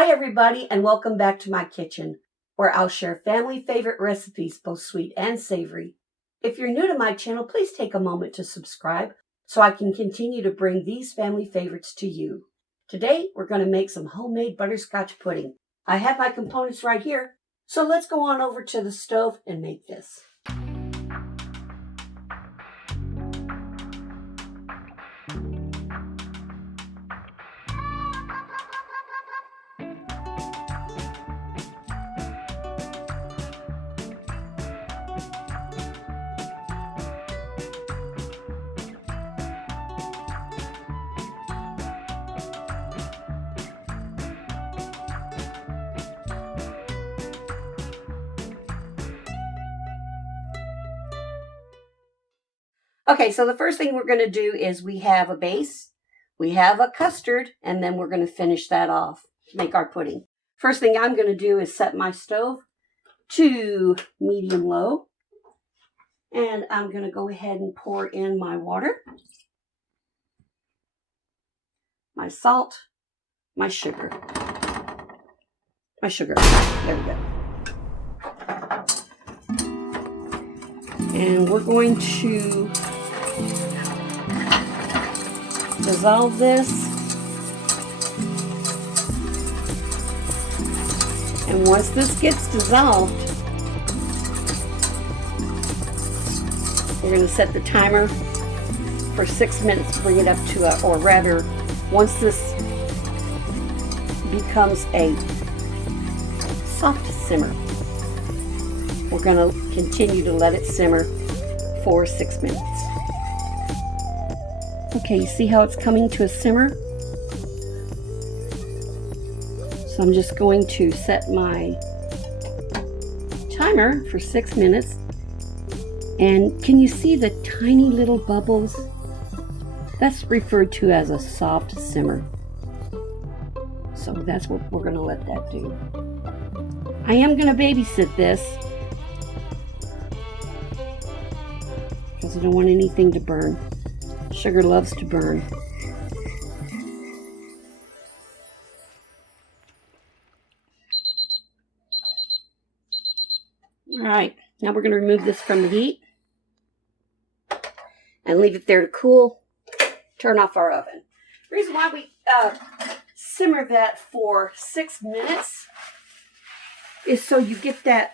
Hi everybody, and welcome back to my kitchen, where I'll share family favorite recipes, both sweet and savory. If you're new to my channel, please take a moment to subscribe so I can continue to bring these family favorites to you. Today, we're going to make some homemade butterscotch pudding. I have my components right here, so let's go on over to the stove and make this. Okay, so the first thing we're going to do is we have a base, we have a custard, and then we're going to finish that off to make our pudding. First thing I'm going to do is set my stove to medium-low, and I'm going to go ahead and pour in my water, my salt, my sugar. There we go. And we're going to dissolve this, and once this gets dissolved, we're going to set the timer for 6 minutes to bring it up to or rather, once this becomes a soft simmer, we're going to continue to let it simmer for 6 minutes. Okay, you see how it's coming to a simmer? So I'm just going to set my timer for 6 minutes. And can you see the tiny little bubbles? That's referred to as a soft simmer. So that's what we're going to let that do. I am going to babysit this because I don't want anything to burn. Sugar loves to burn. All right, now we're going to remove this from the heat and leave it there to cool. Turn off our oven. The reason why we simmer that for 6 minutes is so you get that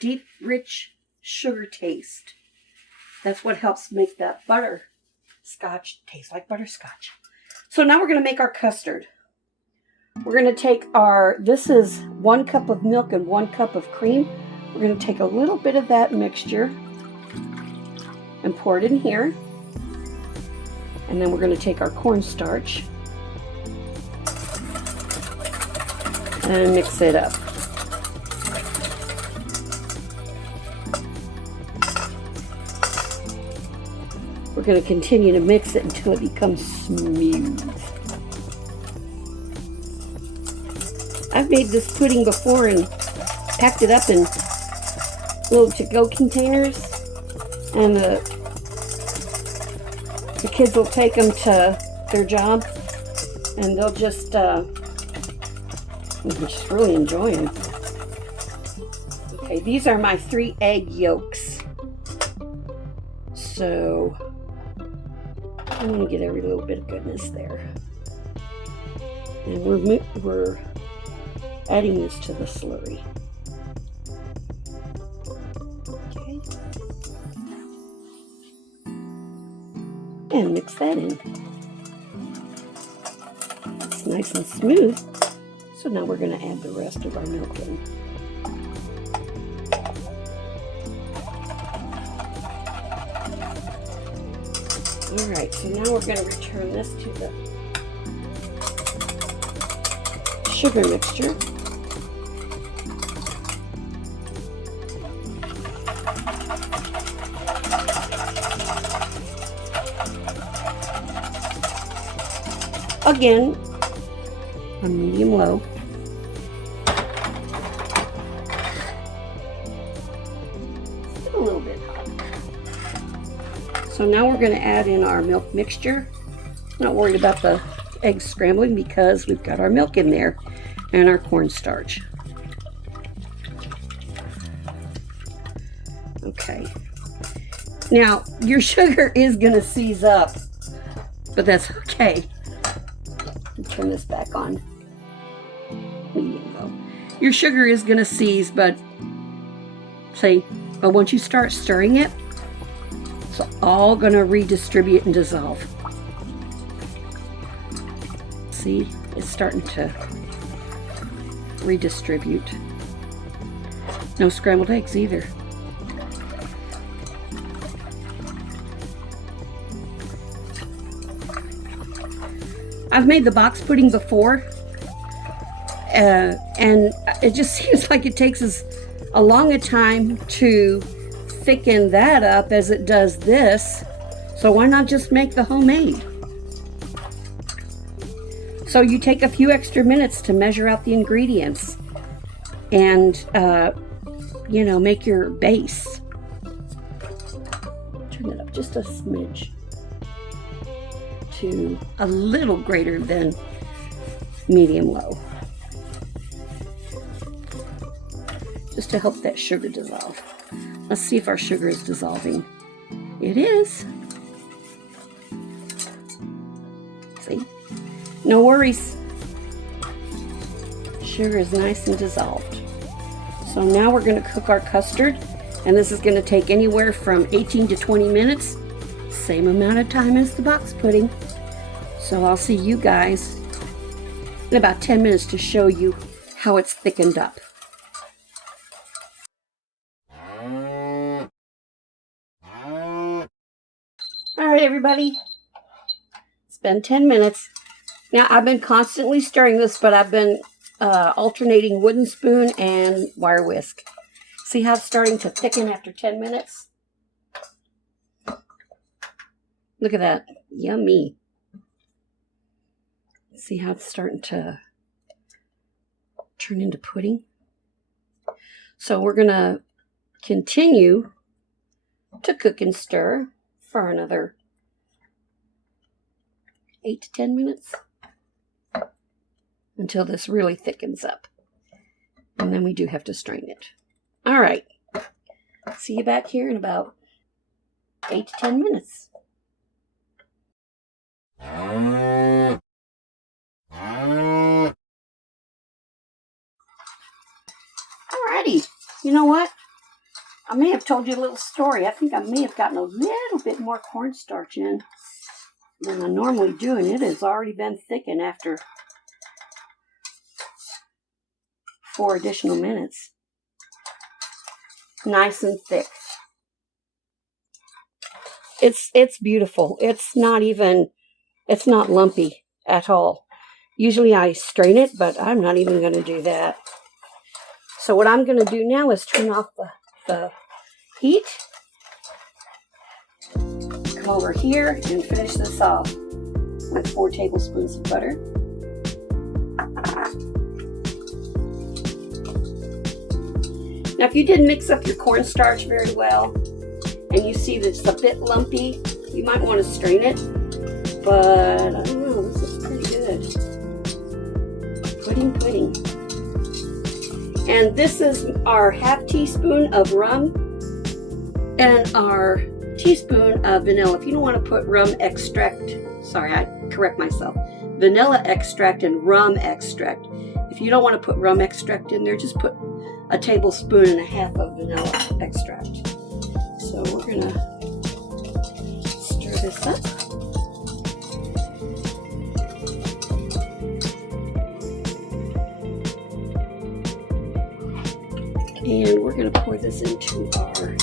deep, rich sugar taste. That's what helps make that butterscotch taste like butterscotch. So now we're going to make our custard. We're going to take this is 1 cup of milk and 1 cup of cream. We're going to take a little bit of that mixture and pour it in here. And then we're going to take our cornstarch and mix it up. We're going to continue to mix it until it becomes smooth. I've made this pudding before and packed it up in little to-go containers, and the kids will take them to their job and they'll just really enjoy them. Okay, these are my 3 egg yolks. So I'm going to get every little bit of goodness there. And we're adding this to the slurry. Okay. And mix that in. It's nice and smooth. So now we're going to add the rest of our milk in. Alright, so now we're going to return this to the sugar mixture. Again, on medium-low. A little bit hot. So now we're going to add in our milk mixture. Not worried about the eggs scrambling because we've got our milk in there. and our cornstarch. Okay. Now, your sugar is going to seize up, but that's okay. Turn this back on. Medium low. Your sugar is going to seize, but once you start stirring it, it's all going to redistribute and dissolve. See, it's starting to redistribute. No scrambled eggs either. I've made the box pudding before, and it just seems like it takes as long a time to thicken that up as it does this. So why not just make the homemade? So you take a few extra minutes to measure out the ingredients and, make your base. Turn it up just a smidge to a little greater than medium low, just to help that sugar dissolve. Let's see if our sugar is dissolving. It is. See? No worries. Sugar is nice and dissolved. So now we're going to cook our custard, and this is going to take anywhere from 18 to 20 minutes. Same amount of time as the box pudding. So I'll see you guys in about 10 minutes to show you how it's thickened up. All right, everybody. It's been 10 minutes. Now, I've been constantly stirring this, but I've been alternating wooden spoon and wire whisk. See how it's starting to thicken after 10 minutes? Look at that. Yummy. See how it's starting to turn into pudding? So we're going to continue to cook and stir for another 8 to 10 minutes until this really thickens up. And then we do have to strain it. All right. See you back here in about 8 to 10 minutes. Alrighty. You know what? I may have told you a little story. I think I may have gotten a little bit more cornstarch in than I normally do, and it has already been thickened after 4 additional minutes. Nice and thick. It's beautiful. It's not lumpy at all. Usually I strain it, but I'm not even going to do that. So what I'm going to do now is turn off the heat. Come over here and finish this off with 4 tablespoons of butter. Now, if you didn't mix up your cornstarch very well and you see that it's a bit lumpy, you might want to strain it. But I don't know, this is pretty good. Pudding. And this is our ½ teaspoon of rum and our teaspoon of vanilla. If you don't want to put rum extract, sorry, I correct myself. Vanilla extract and rum extract. If you don't want to put rum extract in there, just put a tablespoon and a half of vanilla extract. So we're going to stir this up. And we're going to pour this into our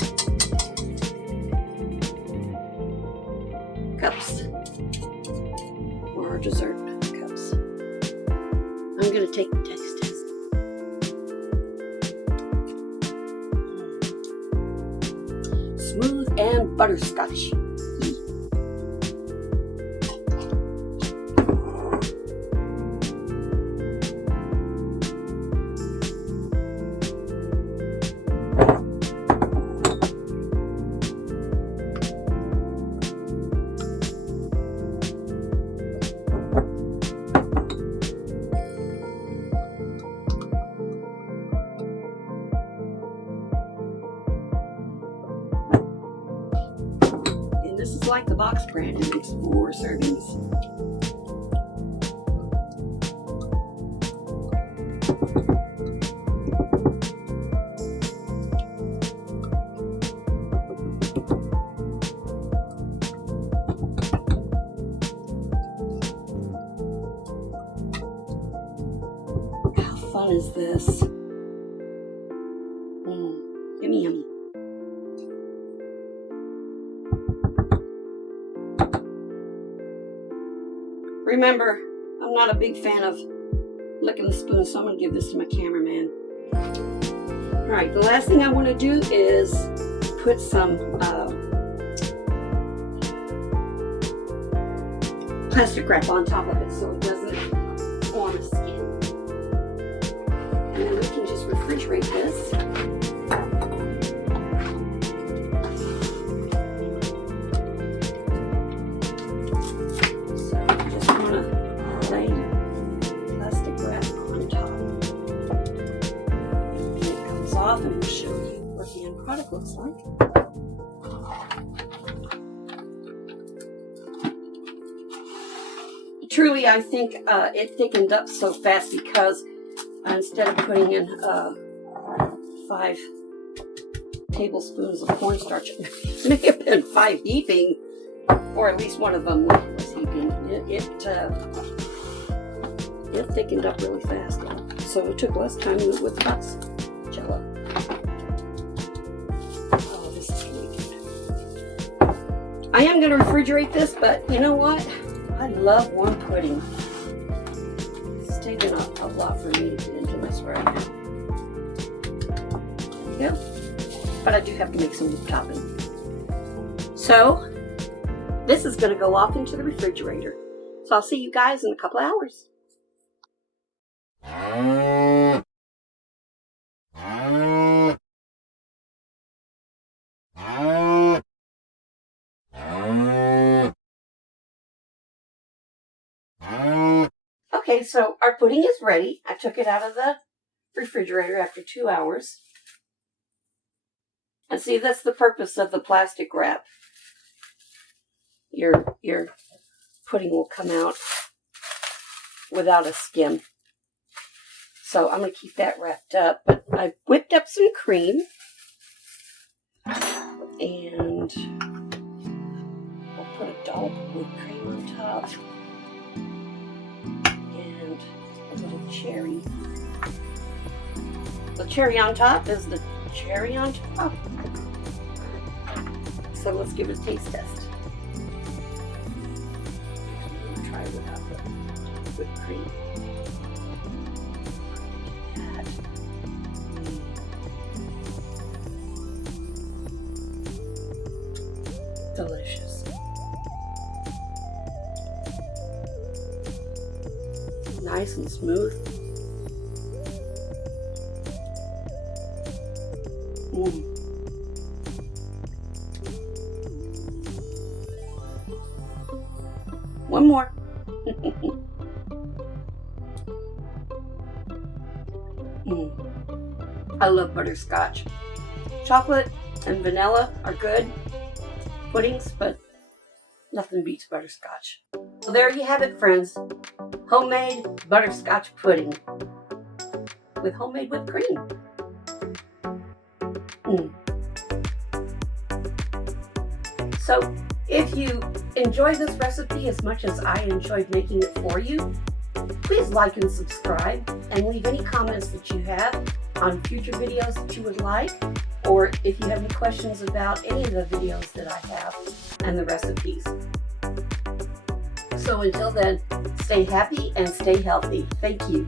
cups, or our dessert cups. I'm going to take the taste test. Smooth and butterscotch. box brand and makes 4 servings. How fun is this? Yummy, yummy. Remember, I'm not a big fan of licking the spoon, so I'm going to give this to my cameraman. Alright, the last thing I want to do is put some plastic wrap on top of it so it doesn't form a skin. And then we can just refrigerate this. And we'll show you what the end product looks like. Truly, I think it thickened up so fast because instead of putting in 5 tablespoons of cornstarch, it may have been 5 heaping, or at least one of them was heaping. It thickened up really fast, so it took less time with the box jello. Oh, this is really good. I am going to refrigerate this, but you know what? I love warm pudding. It's taking a lot for me to get into this right now. There you go. But I do have to make some whipped topping. So, this is going to go off into the refrigerator. So I'll see you guys in a couple hours. Okay, so our pudding is ready. I took it out of the refrigerator after 2 hours. And see, that's the purpose of the plastic wrap. Your pudding will come out without a skim. So I'm going to keep that wrapped up. But I whipped up some cream. And we'll put a dollop of whipped cream on top. And a little cherry. The cherry on top is the cherry on top. So let's give it a taste test. I'm going to try it without the whipped cream. Delicious. Nice and smooth. One more. I love butterscotch. Chocolate and vanilla are good puddings, but nothing beats butterscotch. So there you have it, friends. Homemade butterscotch pudding with homemade whipped cream. So if you enjoyed this recipe as much as I enjoyed making it for you, please like and subscribe and leave any comments that you have on future videos that you would like, or if you have any questions about any of the videos that I have and the recipes. So until then, stay happy and stay healthy. Thank you.